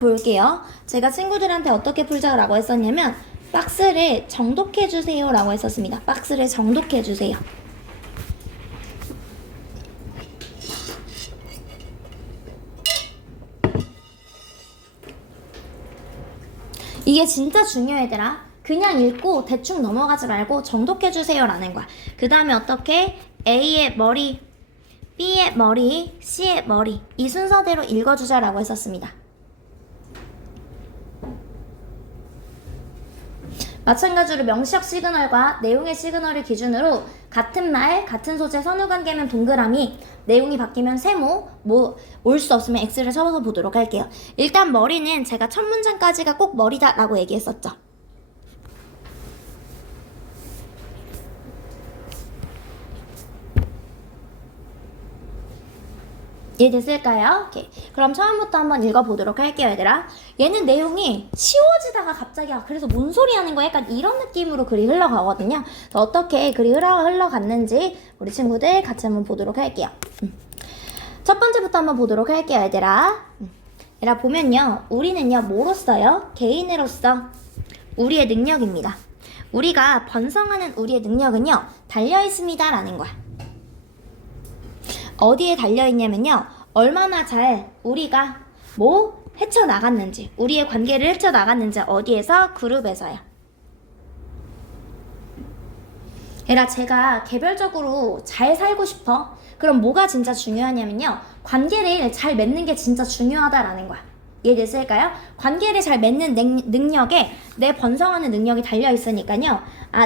볼게요. 제가 친구들한테 어떻게 풀자라고 했었냐면 박스를 정독해주세요 라고 했었습니다. 박스를 정독해주세요. 이게 진짜 중요해 얘들아. 그냥 읽고 대충 넘어가지 말고 정독해주세요 라는 거야. 그 다음에 어떻게 A의 머리, B의 머리, C의 머리 이 순서대로 읽어주자라고 했었습니다. 마찬가지로 명시적 시그널과 내용의 시그널을 기준으로 같은 말, 같은 소재, 선후관계면 동그라미, 내용이 바뀌면 세모, 올 수 없으면 X를 적어서 보도록 할게요. 일단 머리는 제가 첫 문장까지가 꼭 머리다 라고 얘기했었죠. 이해됐을까요? 오케이. 그럼 처음부터 한번 읽어보도록 할게요, 얘들아. 얘는 내용이 쉬워지다가 갑자기 그래서 뭔 소리 하는 거야? 약간 이런 느낌으로 글이 흘러가거든요. 어떻게 글이 흘러갔는지 우리 친구들 같이 한번 보도록 할게요. 첫 번째부터 한번 보도록 할게요, 얘들아. 얘들아 보면요. 우리는요, 뭐로써요? 개인으로서 우리의 능력입니다. 우리가 번성하는 우리의 능력은요, 달려있습니다 라는 거야. 어디에 달려있냐면요. 얼마나 잘 우리가 헤쳐나갔는지, 우리의 관계를 헤쳐나갔는지 어디에서? 그룹에서요. 얘들아 제가 개별적으로 잘 살고 싶어. 그럼 뭐가 진짜 중요하냐면요. 관계를 잘 맺는 게 진짜 중요하다라는 거야. 이해됐을까요? 관계를 잘 맺는 능력에 내 번성하는 능력이 달려있으니까요.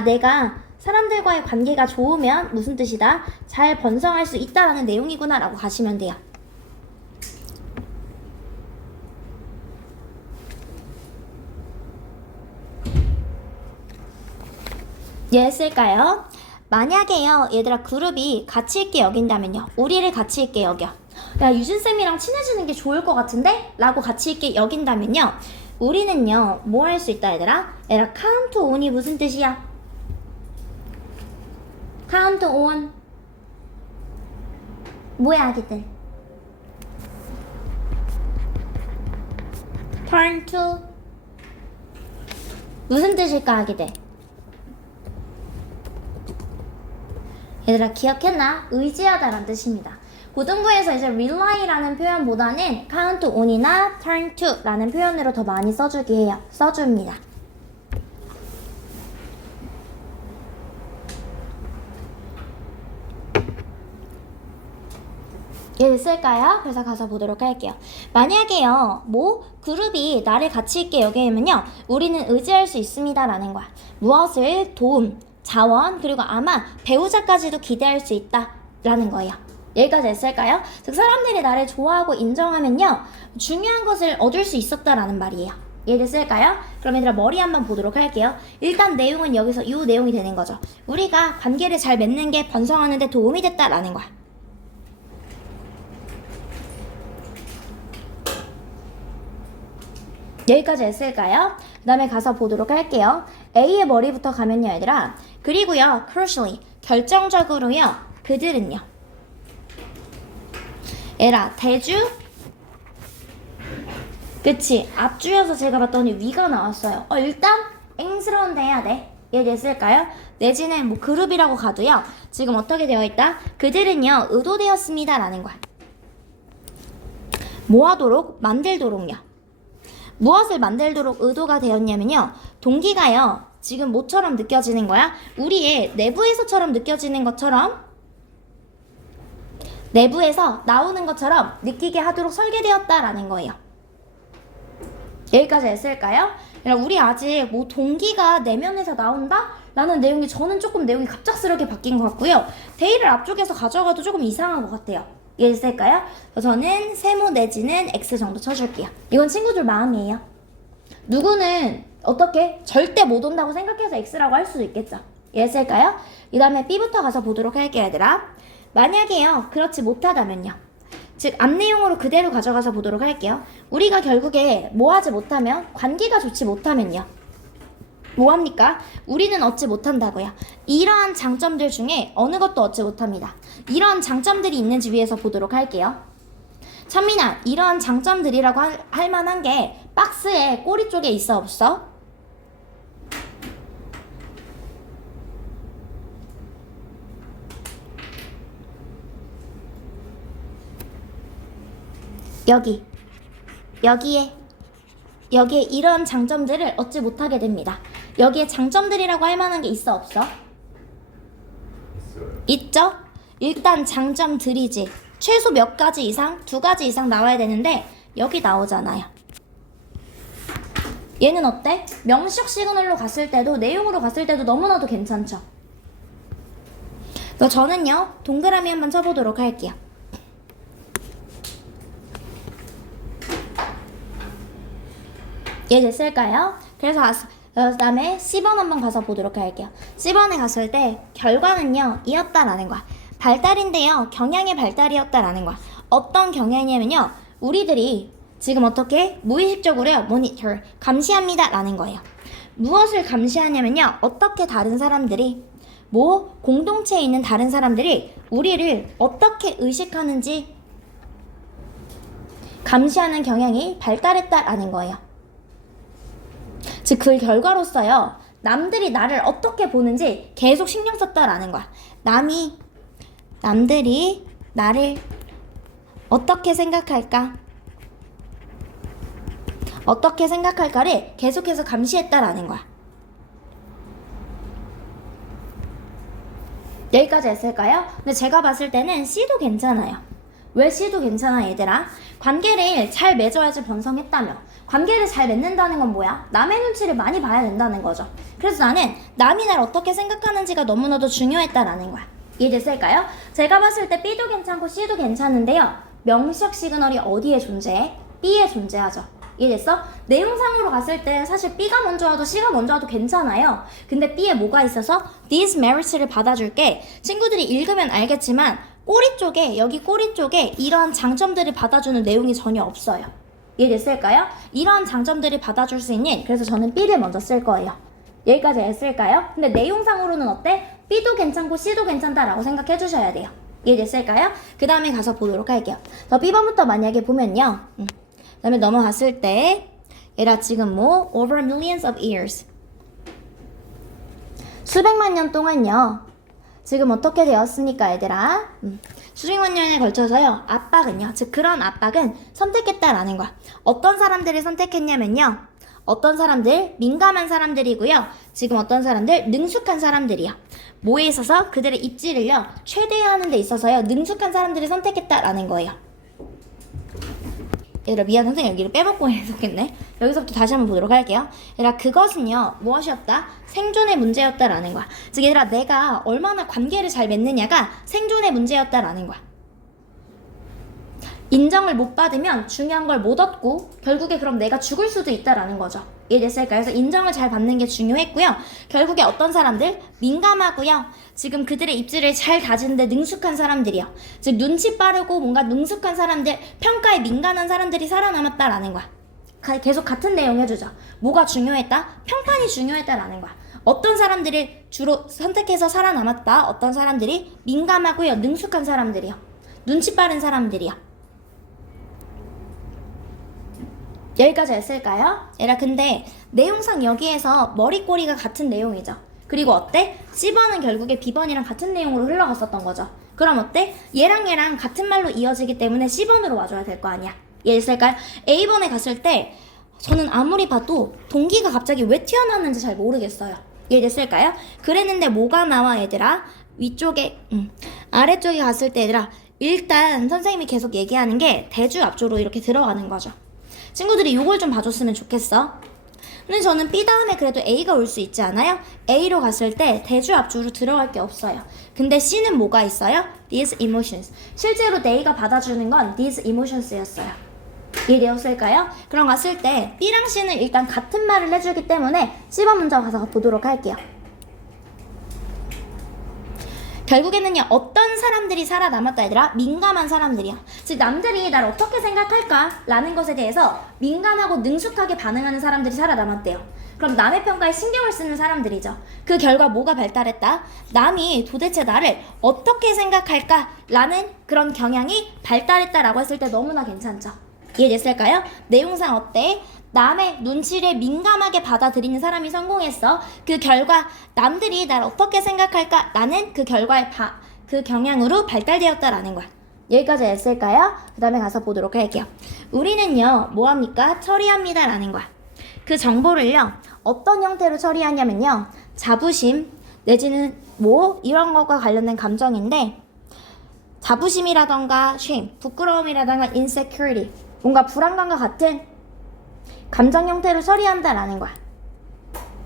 내가 사람들과의 관계가 좋으면 무슨 뜻이다? 잘 번성할 수 있다라는 내용이구나 라고 가시면 돼요. 이해했을까요? 만약에요 얘들아 그룹이 가치 있게 여긴다면요. 우리를 가치 있게 여겨. 야 유진쌤이랑 친해지는 게 좋을 것 같은데? 라고 가치 있게 여긴다면요. 우리는요 뭐 할 수 있다 얘들아? 얘들아 카운트 온이 무슨 뜻이야? 카운트 온 뭐야 아기들? turn to 무슨 뜻일까 아기들? 얘들아 기억했나? 의지하다라는 뜻입니다. 고등부에서 이제 rely라는 표현보다는 count on이나 turn to라는 표현으로 더 많이 써줍니다. 이해됐을까요? 그래서 가서 보도록 할게요. 만약에요, 그룹이 나를 가치 있게 여기면요, 우리는 의지할 수 있습니다 라는 거야. 무엇을? 도움, 자원, 그리고 아마 배우자까지도 기대할 수 있다 라는 거예요. 여기까지 됐을까요? 즉 사람들이 나를 좋아하고 인정하면요, 중요한 것을 얻을 수 있었다라는 말이에요. 이해됐을까요? 그럼 얘들아 머리 한번 보도록 할게요. 일단 내용은 여기서 이 내용이 되는 거죠. 우리가 관계를 잘 맺는 게 번성하는 데 도움이 됐다라는 거야. 여기까지 했을까요? 그 다음에 가서 보도록 할게요. A의 머리부터 가면요 얘들아. 그리고요 crucially 결정적으로요 그들은요 얘들아 대주 그치 앞주여서 제가 봤더니 위가 나왔어요. 일단 앵스러운데 해야 돼. 이해됐을까요? 내지는 그룹이라고 가도요 지금 어떻게 되어 있다? 그들은요 의도되었습니다 라는 거야. 뭐 하도록? 만들도록요. 무엇을 만들도록 의도가 되었냐면요. 동기가요. 지금 뭐처럼 느껴지는 거야? 우리의 내부에서처럼 느껴지는 것처럼 내부에서 나오는 것처럼 느끼게 하도록 설계되었다라는 거예요. 여기까지 했을까요? 우리 아직 동기가 내면에서 나온다? 라는 내용이 저는 조금 내용이 갑작스럽게 바뀐 것 같고요. 데이를 앞쪽에서 가져가도 조금 이상한 것 같아요. 이해됐을까요? 저는 세모 내지는 X 정도 쳐줄게요. 이건 친구들 마음이에요. 누구는 어떻게? 절대 못 온다고 생각해서 X라고 할 수도 있겠죠. 이해됐을까요? 그 다음에 B부터 가서 보도록 할게요 얘들아. 만약에요 그렇지 못하다면요. 즉 앞 내용으로 그대로 가져가서 보도록 할게요. 우리가 결국에 하지 못하면 관계가 좋지 못하면요 뭐합니까? 우리는 얻지 못한다고요. 이러한 장점들 중에 어느 것도 얻지 못합니다. 이러한 장점들이 있는지 위해서 보도록 할게요. 찬민아, 이러한 장점들이라고 할 만한 게 박스의 꼬리 쪽에 있어 없어? 여기에 이런 장점들을 얻지 못하게 됩니다. 여기에 장점들이라고 할 만한 게 있어 없어? 있어요. 있죠? 일단 장점들이지. 최소 몇 가지 이상, 2가지 이상 나와야 되는데 여기 나오잖아요. 얘는 어때? 명시적 시그널로 갔을 때도 내용으로 갔을 때도 너무나도 괜찮죠? 그래서 저는요 동그라미 한번 쳐보도록 할게요. 이해됐을까요? 그래서 그 다음에 C번 한번 가서 보도록 할게요. C번에 갔을 때 결과는요 이었다라는 거야. 발달인데요 경향의 발달이었다라는 거야. 어떤 경향이냐면요 우리들이 지금 어떻게 무의식적으로요 모니터 감시합니다 라는 거예요. 무엇을 감시하냐면요 어떻게 다른 사람들이 공동체에 있는 다른 사람들이 우리를 어떻게 의식하는지 감시하는 경향이 발달했다라는 거예요. 즉 그 결과로서요 남들이 나를 어떻게 보는지 계속 신경 썼다라는 거야. 남들이 나를 어떻게 생각할까를 계속해서 감시했다라는 거야. 여기까지 했을까요? 근데 제가 봤을 때는 C도 괜찮아요. 왜 C도 괜찮아 얘들아? 관계를 잘 맺어야지 번성했다며. 관계를 잘 맺는다는 건 뭐야? 남의 눈치를 많이 봐야 된다는 거죠. 그래서 나는 남이 날 어떻게 생각하는지가 너무나도 중요했다라는 거야. 이해됐을까요? 제가 봤을 때 B도 괜찮고 C도 괜찮은데요 명시적 시그널이 어디에 존재해? B에 존재하죠. 이해됐어? 내용상으로 갔을 때 사실 B가 먼저 와도 C가 먼저 와도 괜찮아요. 근데 B에 뭐가 있어서 these merits를 받아줄게. 친구들이 읽으면 알겠지만 여기 꼬리 쪽에 이러한 장점들을 받아주는 내용이 전혀 없어요. 이해됐을까요? 이러한 장점들을 받아줄 수 있는, 그래서 저는 B를 먼저 쓸 거예요. 여기까지 했을까요? 근데 내용상으로는 어때? B도 괜찮고 C도 괜찮다라고 생각해 주셔야 돼요. 이해됐을까요? 그 다음에 가서 보도록 할게요. 더 B번부터 만약에 보면요 그 다음에 넘어갔을 때 얘라 지금 over millions of years 수백만 년 동안요 지금 어떻게 되었습니까 얘들아? 수백만 년에 걸쳐서요 압박은요 즉 그런 압박은 선택했다라는 거야. 어떤 사람들을 선택했냐면요 어떤 사람들? 민감한 사람들이고요 지금 어떤 사람들? 능숙한 사람들이요. 뭐에 있어서? 그들의 입지를요 최대화하는 데 있어서요 능숙한 사람들을 선택했다라는 거예요. 얘들아 미안 선생님 여기를 빼먹고 해석했네. 여기서부터 다시 한번 보도록 할게요. 얘들아 그것은요 무엇이었다? 생존의 문제였다라는 거야. 즉 얘들아 내가 얼마나 관계를 잘 맺느냐가 생존의 문제였다라는 거야. 인정을 못 받으면 중요한 걸 못 얻고 결국에 그럼 내가 죽을 수도 있다라는 거죠. 이해됐을까요? 그래서 인정을 잘 받는 게 중요했고요. 결국에 어떤 사람들? 민감하고요. 지금 그들의 입지를 잘 다지는데 능숙한 사람들이요. 즉 눈치 빠르고 뭔가 능숙한 사람들, 평가에 민감한 사람들이 살아남았다라는 거야. 계속 같은 내용 해주죠. 뭐가 중요했다? 평판이 중요했다라는 거야. 어떤 사람들을 주로 선택해서 살아남았다. 어떤 사람들이 민감하고요. 능숙한 사람들이요. 눈치 빠른 사람들이요. 여기까지 했을까요? 얘라 근데 내용상 여기에서 머리꼬리가 같은 내용이죠. 그리고 어때? C번은 결국에 B번이랑 같은 내용으로 흘러갔었던 거죠. 그럼 어때? 얘랑 같은 말로 이어지기 때문에 C번으로 와줘야 될 거 아니야. 이해됐을까요? A번에 갔을 때 저는 아무리 봐도 동기가 갑자기 왜 튀어나왔는지 잘 모르겠어요. 이해됐을까요? 그랬는데 뭐가 나와 얘들아? 위쪽에 아래쪽에 갔을 때 얘들아 일단 선생님이 계속 얘기하는 게 대주 앞쪽으로 이렇게 들어가는 거죠. 친구들이 요걸 좀 봐줬으면 좋겠어. 근데 저는 B 다음에 그래도 A가 올 수 있지 않아요? A로 갔을 때 대주 앞줄로 들어갈 게 없어요. 근데 C는 뭐가 있어요? These emotions. 실제로 A가 받아주는 건 these emotions였어요. 이해되었을까요? 그럼 갔을 때 B랑 C는 일단 같은 말을 해주기 때문에 C번 문장 가서 보도록 할게요. 결국에는요, 어떤 사람들이 살아남았다 얘들아? 민감한 사람들이야. 즉 남들이 날 어떻게 생각할까? 라는 것에 대해서 민감하고 능숙하게 반응하는 사람들이 살아남았대요. 그럼 남의 평가에 신경을 쓰는 사람들이죠. 그 결과 뭐가 발달했다? 남이 도대체 나를 어떻게 생각할까? 라는 그런 경향이 발달했다라고 했을 때 너무나 괜찮죠. 이해됐을까요? 내용상 어때? 남의 눈치를 민감하게 받아들이는 사람이 성공했어. 그 결과 남들이 날 어떻게 생각할까? 라는 그 결과의 그 경향으로 발달되었다라는 거야. 여기까지 했을까요? 그 다음에 가서 보도록 할게요. 우리는요, 뭐합니까? 처리합니다 라는 거야. 그 정보를요, 어떤 형태로 처리하냐면요, 자부심 내지는 뭐 이런 것과 관련된 감정인데, 자부심이라던가 shame, 부끄러움이라던가 insecurity, 뭔가 불안감과 같은 감정 형태로 처리한다라는 거야.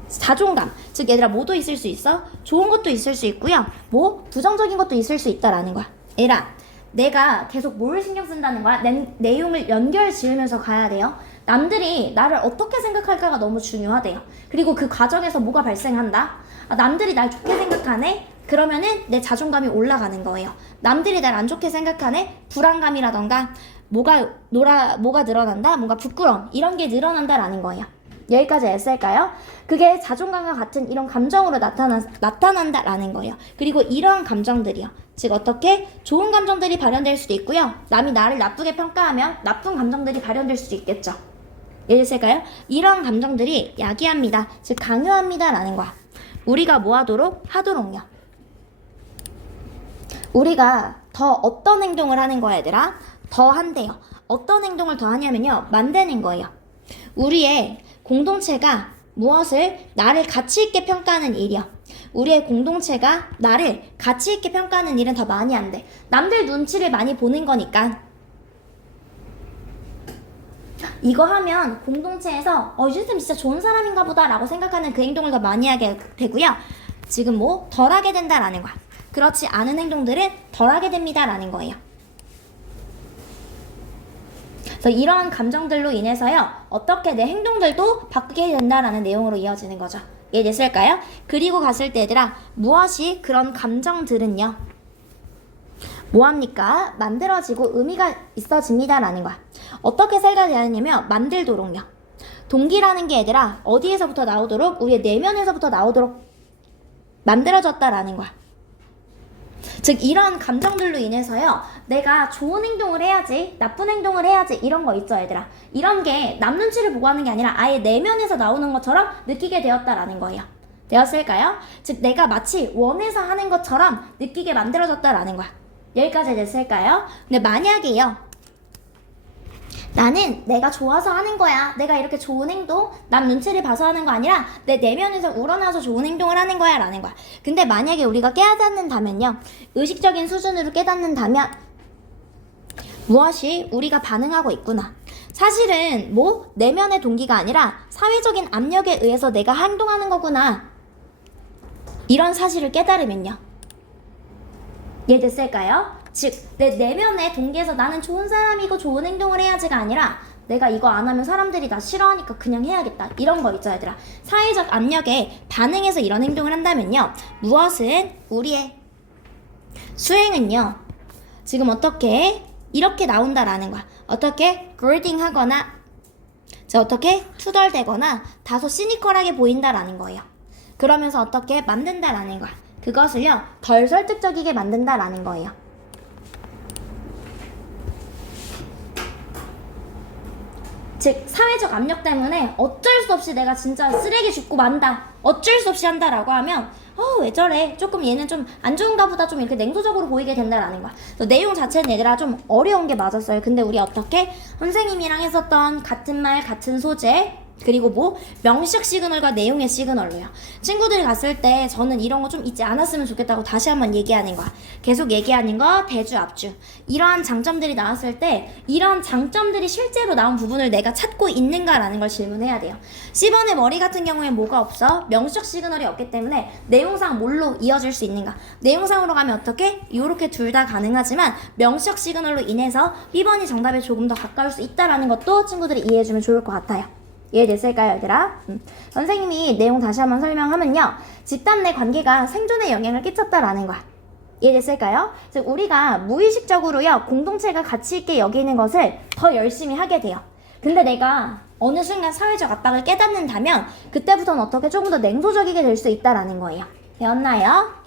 자존감, 즉 얘들아 뭐도 있을 수 있어? 좋은 것도 있을 수 있고요, 뭐 부정적인 것도 있을 수 있다라는 거야. 얘들아, 내가 계속 뭘 신경 쓴다는 거야? 내용을 연결 지으면서 가야 돼요. 남들이 나를 어떻게 생각할까가 너무 중요하대요. 그리고 그 과정에서 뭐가 발생한다? 남들이 날 좋게 생각하네? 그러면은 내 자존감이 올라가는 거예요. 남들이 날 안 좋게 생각하네? 불안감이라던가 뭐가 늘어난다? 뭔가 부끄러움, 이런 게 늘어난다라는 거예요. 여기까지 했을까요? 그게 자존감과 같은 이런 감정으로 나타난다라는 거예요. 그리고 이러한 감정들이요, 즉 어떻게? 좋은 감정들이 발현될 수도 있고요, 남이 나를 나쁘게 평가하면 나쁜 감정들이 발현될 수도 있겠죠. 이해됐을까요? 이러한 감정들이 야기합니다, 즉 강요합니다 라는 거야. 우리가 뭐 하도록요. 우리가 더 어떤 행동을 하는 거야 얘들아? 더 한대요. 어떤 행동을 더 하냐면요, 만드는 거예요. 우리의 공동체가 무엇을? 나를 가치 있게 평가하는 일이요. 우리의 공동체가 나를 가치 있게 평가하는 일은 더 많이 한대. 남들 눈치를 많이 보는 거니까. 이거 하면 공동체에서 유진쌤 진짜 좋은 사람인가 보다 라고 생각하는 그 행동을 더 많이 하게 되고요. 지금 뭐 덜 하게 된다라는 거야. 그렇지 않은 행동들은 덜 하게 됩니다 라는 거예요. 그래서 이러한 감정들로 인해서요, 어떻게 내 행동들도 바뀌게 된다라는 내용으로 이어지는 거죠. 이해됐을까요? 그리고 갔을 때 얘들아, 무엇이 그런 감정들은요, 뭐합니까? 만들어지고 의미가 있어집니다 라는 거야. 어떻게 설계되냐면 만들도록요. 동기라는 게 얘들아 어디에서부터 나오도록? 우리의 내면에서부터 나오도록 만들어졌다라는 거야. 즉 이런 감정들로 인해서요, 내가 좋은 행동을 해야지, 나쁜 행동을 해야지, 이런 거 있죠 얘들아. 이런 게 남 눈치를 보고 하는 게 아니라 아예 내면에서 나오는 것처럼 느끼게 되었다라는 거예요. 되었을까요? 즉 내가 마치 원해서 하는 것처럼 느끼게 만들어졌다라는 거야. 여기까지 됐을까요? 근데 만약에요, 나는 내가 좋아서 하는 거야, 내가 이렇게 좋은 행동, 남 눈치를 봐서 하는 거 아니라 내 내면에서 우러나서 좋은 행동을 하는 거야 라는 거야. 근데 만약에 우리가 깨닫는다면요, 의식적인 수준으로 깨닫는다면 무엇이 우리가 반응하고 있구나, 사실은 뭐 내면의 동기가 아니라 사회적인 압력에 의해서 내가 행동하는 거구나, 이런 사실을 깨달으면요, 이해됐을까요? 즉 내 내면의 동기에서 나는 좋은 사람이고 좋은 행동을 해야지가 아니라 내가 이거 안 하면 사람들이 나 싫어하니까 그냥 해야겠다, 이런 거 있죠 얘들아. 사회적 압력에 반응해서 이런 행동을 한다면요, 무엇은? 우리의 수행은요, 지금 어떻게? 이렇게 나온다라는 거야. 어떻게? 그레이딩 하거나 어떻게? 투덜대거나 다소 시니컬하게 보인다라는 거예요. 그러면서 어떻게? 만든다라는 거야. 그것을요, 덜 설득적이게 만든다라는 거예요. 즉 사회적 압력 때문에 어쩔 수 없이 내가 진짜 쓰레기 줍고 만다, 어쩔 수 없이 한다라고 하면 왜 저래? 조금 얘는 좀 안 좋은가 보다, 좀 이렇게 냉소적으로 보이게 된다라는 거야. 내용 자체는 얘들아 좀 어려운 게 맞았어요. 근데 우리 어떻게? 선생님이랑 했었던 같은 말, 같은 소재, 그리고 뭐 명식 시그널과 내용의 시그널로요. 친구들이 갔을 때 저는 이런 거 좀 잊지 않았으면 좋겠다고 다시 한번 얘기하는 거야. 계속 얘기하는 거, 대주, 앞주. 이러한 장점들이 나왔을 때 이런 장점들이 실제로 나온 부분을 내가 찾고 있는가라는 걸 질문해야 돼요. C번의 머리 같은 경우에 뭐가 없어? 명식 시그널이 없기 때문에 내용상 뭘로 이어질 수 있는가? 내용상으로 가면 어떻게? 요렇게 둘 다 가능하지만 명식 시그널로 인해서 B번이 정답에 조금 더 가까울 수 있다라는 것도 친구들이 이해해주면 좋을 것 같아요. 이해됐을까요 얘들아? 선생님이 내용 다시 한번 설명하면요, 집단 내 관계가 생존에 영향을 끼쳤다라는 거야. 이해됐을까요? 즉 우리가 무의식적으로요 공동체가 가치 있게 여기는 것을 더 열심히 하게 돼요. 근데 내가 어느 순간 사회적 압박을 깨닫는다면 그때부터는 어떻게 조금 더 냉소적이게 될 수 있다라는 거예요. 되었나요?